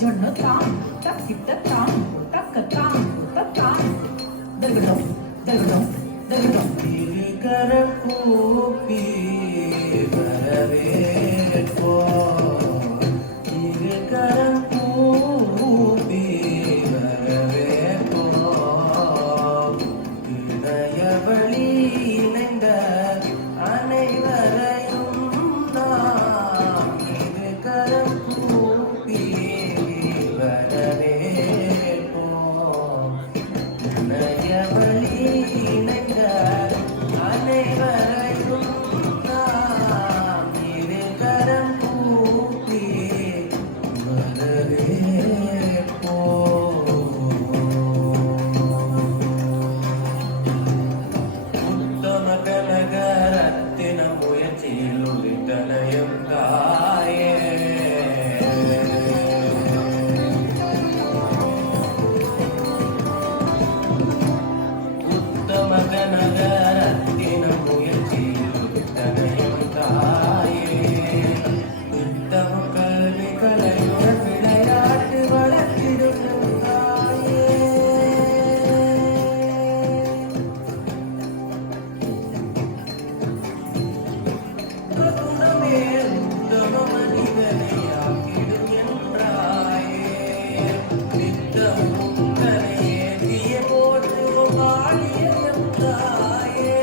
ஜொன்னதாம் தக்கிட்டதாம் தக்கதாம் தத்தாம் தகடம் தகடம் தகடம் திருகர கூப்பி வரவேற்போ திருகர கூப்பி வரவேற்போ இணையவழி இணைந்த அனைவரையும் நாம் திருகர கூப்பி வரவேற்போ இணையவழி இணைந்த அனைவரையும் நாம் இருகரம் கூப்பி வரவேற்போம். உத்தம கனக ரத்தின முயற்சியில் உரித்தலையும் தாயே உத்தம கனக ரத்தின முயற்சியில் தனையும் தாயே உத்தம கல்வி கலையுடன் விளையாட்டு வளர்த்திடும் தாயே உத்தமே உத்தம மனிதனை ஆக்கிடும் என்றாயே நித்தம் உத்தனையே தீய போற்றுவோம் வாழியம் தாயே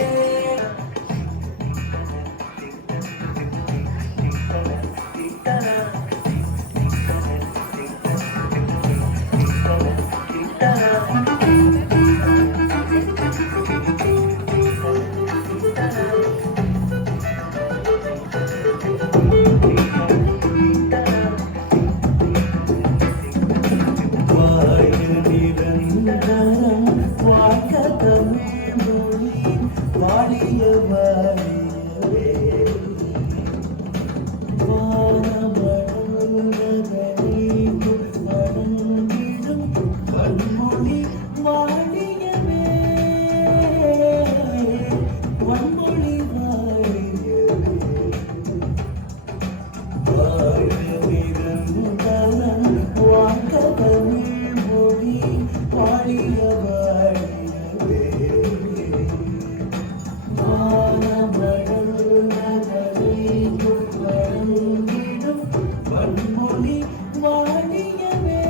வாழ்க நிரந்தரம் வாழ்க தமிழ் மொழி வாழிய வாழியவே வானமருந்ததனைக்கும் வணங்கிடும் வன்மொழி வாழியவே வன்மொழி வாழியவே வாழ்க நிரந்தரம் வாழ்க தமிழ் மொழி வாழிய வாழியவே வானமருந்ததனைக்கும் வணங்கிடும் வன்மொழி வாழியவே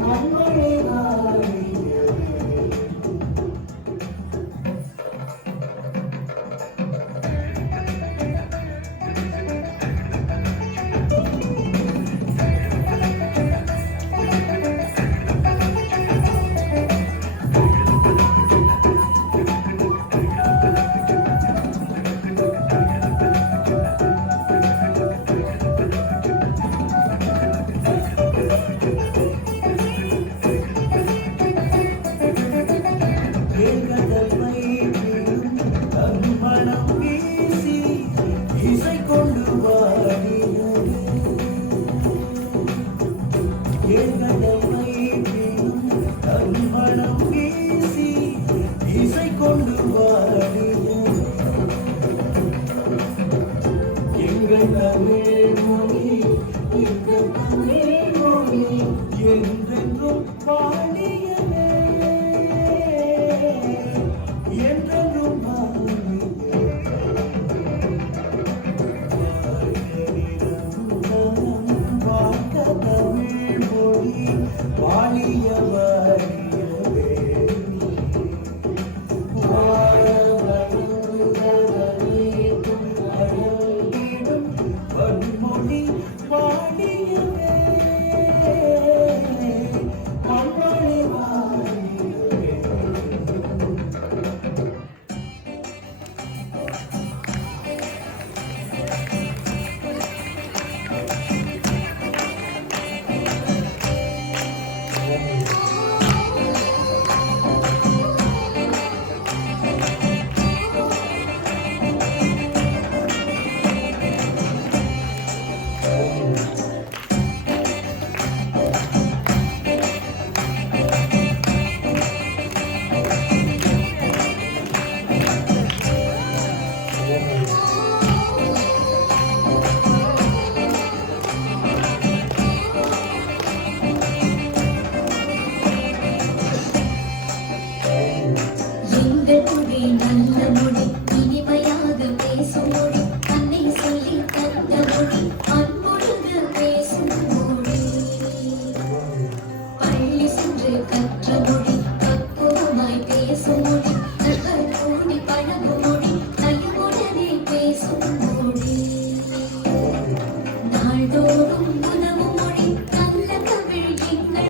வன்மொழி வாழியவே ஏகதமை பெரும் தன்மணம் வீசி இசை கொண்டு வாடியது ஏகதமை பெரும் தன்மணம் வீசி இசை கொண்டு வாடியது எங்கள் தமிழ் மொழி எங்கள் தமிழ் மொழி என்றென்றும் வாழியவே என்றென்றும் வாழியவே வாழ்க தமிழ் மொழி வாழிய வாழியவே வன்மொழி வாழி